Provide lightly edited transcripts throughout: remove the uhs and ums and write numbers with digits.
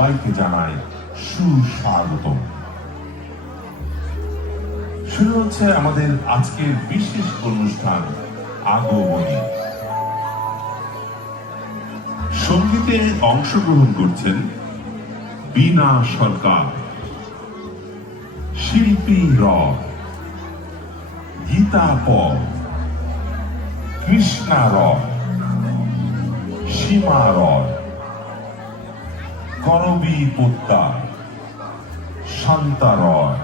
সবাইকে জানাই সুস্বাগতম। শুরু হচ্ছে আমাদের আজকের বিশেষ অনুষ্ঠান আগমনী। সঙ্গীতে অংশগ্রহণ করছেন বীণা সরকার, শিল্পী রয়, গীতা পল, কৃষ্ণা রয়, সীমা রয়, করবী পোদ্দার, শান্তা রয়,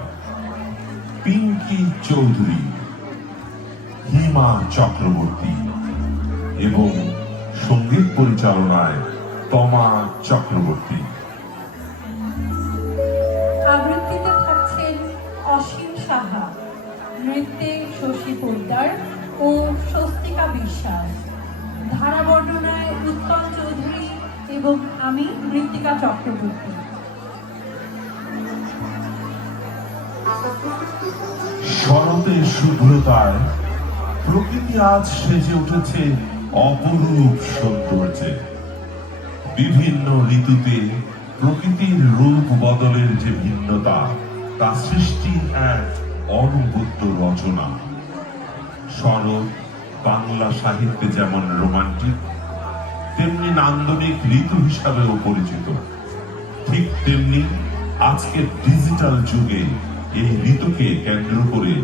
পিঙ্কি চৌধুরী, হিমা চক্রবর্তী এবং সঙ্গীত পরিচালনায় তমা চক্রবর্তী। আবৃত্তিতে থাকছেন অসীম সাহা, নৃত্যে শশী পোদ্দার ও স্বস্তিকা বিশ্বাস, ধারা বর্ণনায় উত্তম চৌধুরী এবং আমি মৃত্তিকা চক্রবর্তী। শরতের শুভ্রতায় প্রকৃতি আজ সেজে উঠেছে অপরূপ সৌন্দর্যে। বিভিন্ন ঋতুতে প্রকৃতির রূপ বদলের যে ভিন্নতা, তা সৃষ্টির এক অনবদ্য রচনা। শরৎ বাংলা সাহিত্যে যেমন রোমান্টিক, তেমনি নান্দনিক ঋতু হিসাবেও পরিচিত। ঠিক তেমনি আজকের ডিজিটাল যুগে এই ঋতুকে কেন্দ্র করে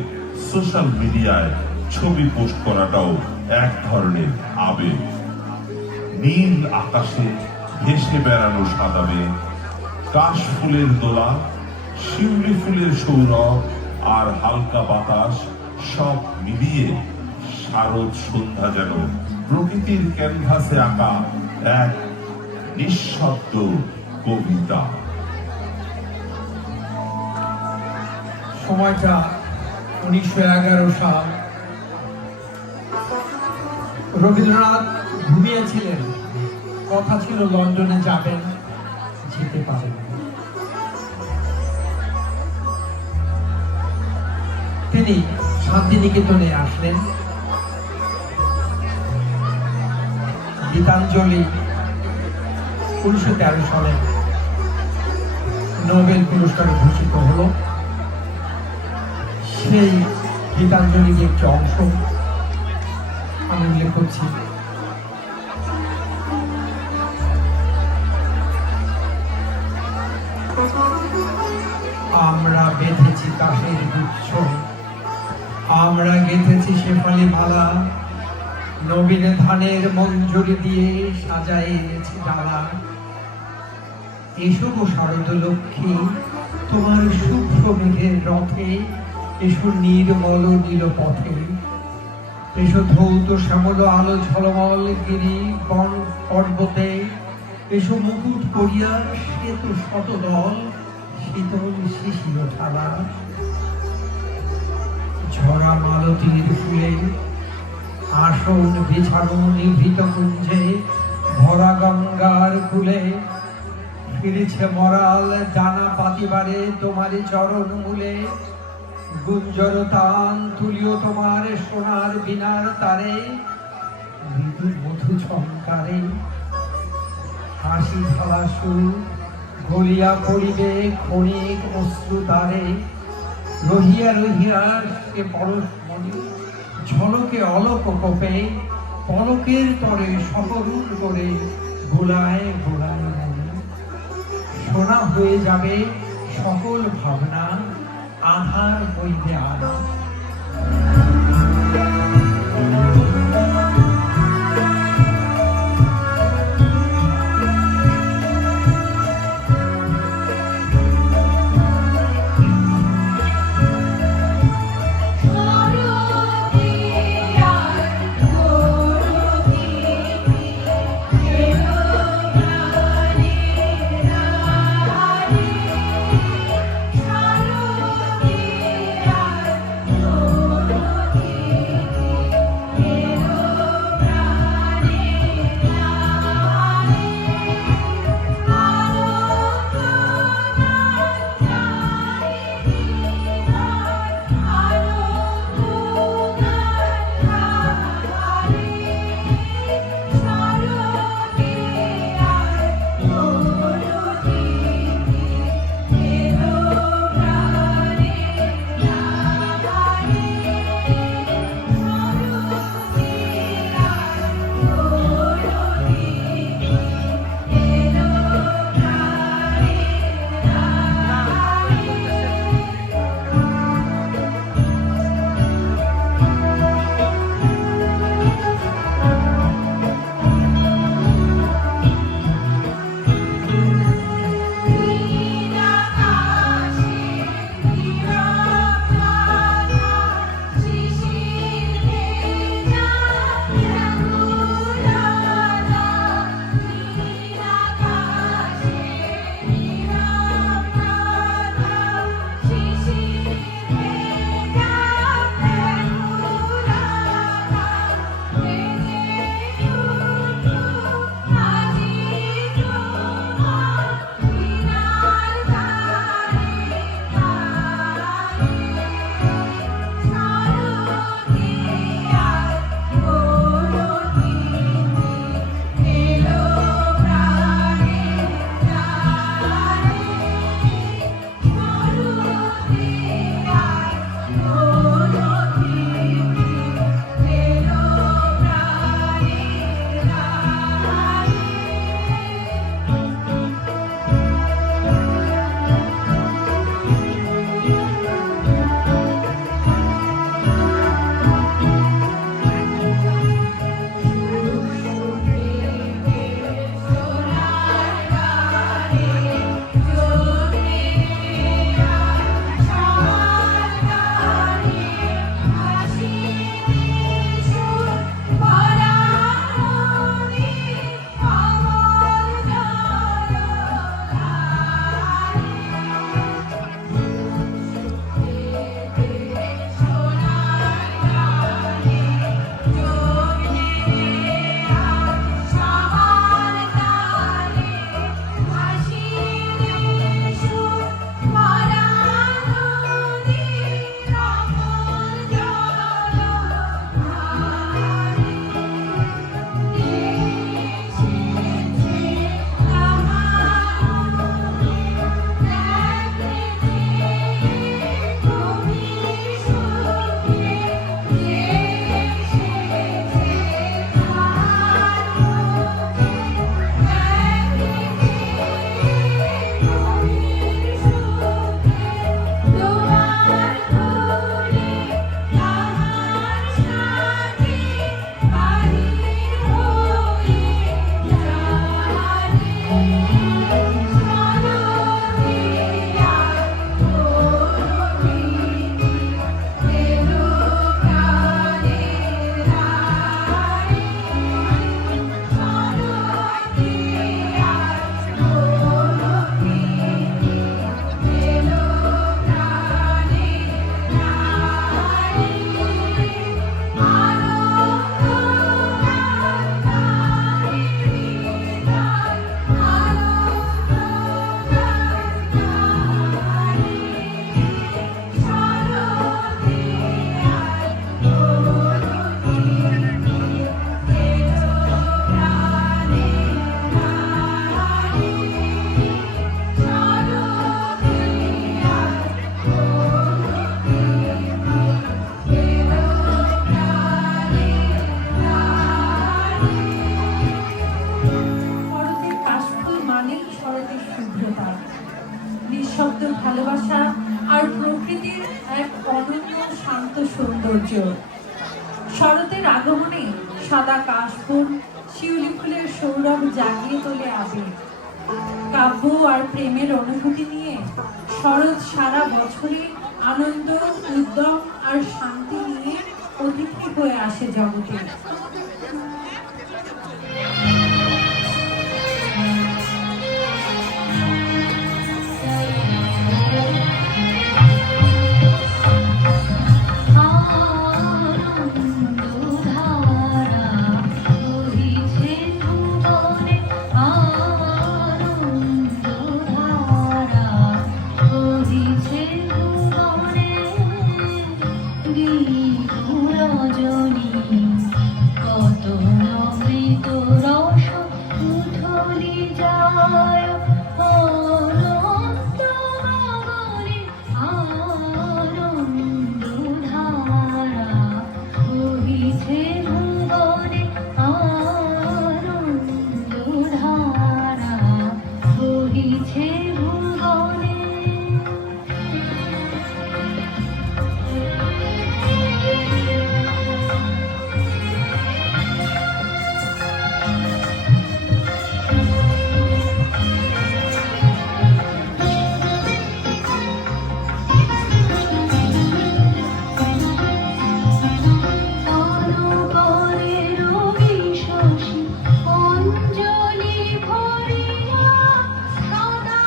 সোশ্যাল মিডিয়ায় ছবি পোস্ট করাটাও এক ধরনের আবেগ। নীল আকাশে ভেসে বেড়ানো সাদা মেঘ, কাশ ফুলের দোলা, শিউলি ফুলের সৌরভ আর হালকা বাতাস সব মিলিয়ে শারদ সন্ধ্যা যেন প্রকৃতির ক্যানভাসে আঁকা এক নিঃশব্দ কবিতা। সময়টা 1911 সাল। রবীন্দ্রনাথ ঘুমিয়েছিলেন, কথা ছিল লন্ডনে যাবেন, যেতে পারেন। তিনি শান্তিনিকেতনে আসলেন। গীতাঞ্জলি 1913 সালে নোবেল পুরস্কারে ভূষিত হলো। সেই গীতাঞ্জলির একটি অংশ আমি উল্লেখ করছি। আমরা বেঁধেছি কাশের গুচ্ছ, আমরা গেঁথেছি শেফালি মালা, নবীন ধানের মঞ্জুরি দিয়ে সাজায় এনেছি ডালা। এসব শারদ লক্ষ্মী তোমার শুভ্র মেঘের রথে, এসো নির্মল নীল পথে, এসো ধৌত শ্যামল আলো ঝলমল গিরি বন পর্বতে, এসো মুকুট করিয়া শ্বেত শতদল শীতল শিশির ঠালা। ঝরা মালতীর ফুলে আসন বিছানো নিভৃত কুঞ্জে, ভরা গঙ্গার কূলে ফিরেছে মরাল জানা পাতিবারে তোমার চরণ মূলে। গুঞ্জর তান তুলিও তোমার সোনার বিনার তারে, মৃদু মধু ঝঙ্কারে হাসি ঢালা সুর গলিয়া পড়িবে ক্ষণিক অশ্রু তারে। রহিয়া রহিয়া সে পরশ মণি ঝলকে অলক কোপে, পলকের তরে সকরুণ করে গোলায় গোলায় মনে। সোনা হয়ে যাবে সকল ভাবনা, আধার হইবে আলো। নিঃশব্দ ভালোবাসা আর প্রকৃতির এক অনন্য শান্ত সৌন্দর্য। শরতের আগমনে সাদা কাশফুল শিউলি ফুলের সৌরভ জাগিয়ে তোলে আবেগ। কাব্য আর প্রেমের অনুভূতি নিয়ে শরৎ সারা বছরই আনন্দ, উদ্যম আর শান্তি নিয়ে অতিথি হয়ে আসে জগতে। কত অমৃত রস উথলি যায় অনন্ত গগনে আনন্দধারা বহিছে ভুবনে আনন্দধারা বহিছে ভুবনে। অঞ্জলি ভরিয়া সদা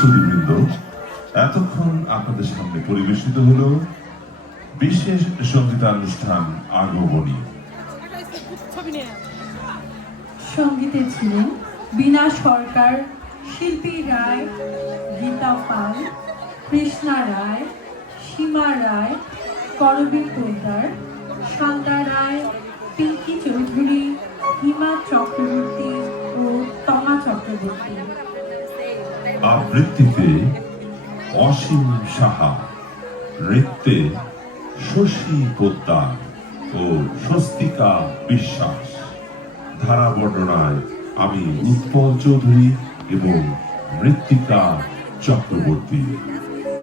সুধীবৃন্দ, এতক্ষণ আপনাদের সামনে পরিবেশিত হলো বিশেষ সঙ্গীতানুষ্ঠান আগমনী। সঙ্গীতে ছিলেন বীণা সরকার, শিল্পী রায়, গীতা পাল, কৃষ্ণা রায়, সীমা রায়, করবী পোদ্দার, শান্তা রায়, পিঙ্কি চৌধুরী, হিমা চক্রবর্তী ও তমা চক্রবর্তী। আবৃত্তিতে অসীম সাহা, নৃত্যে শশী পোদ্দার ও স্বস্তিকা বিশ্বাস, ধারা বর্ণনায় আমি উৎপল চৌধুরী এবং মৃত্তিকা চক্রবর্তী।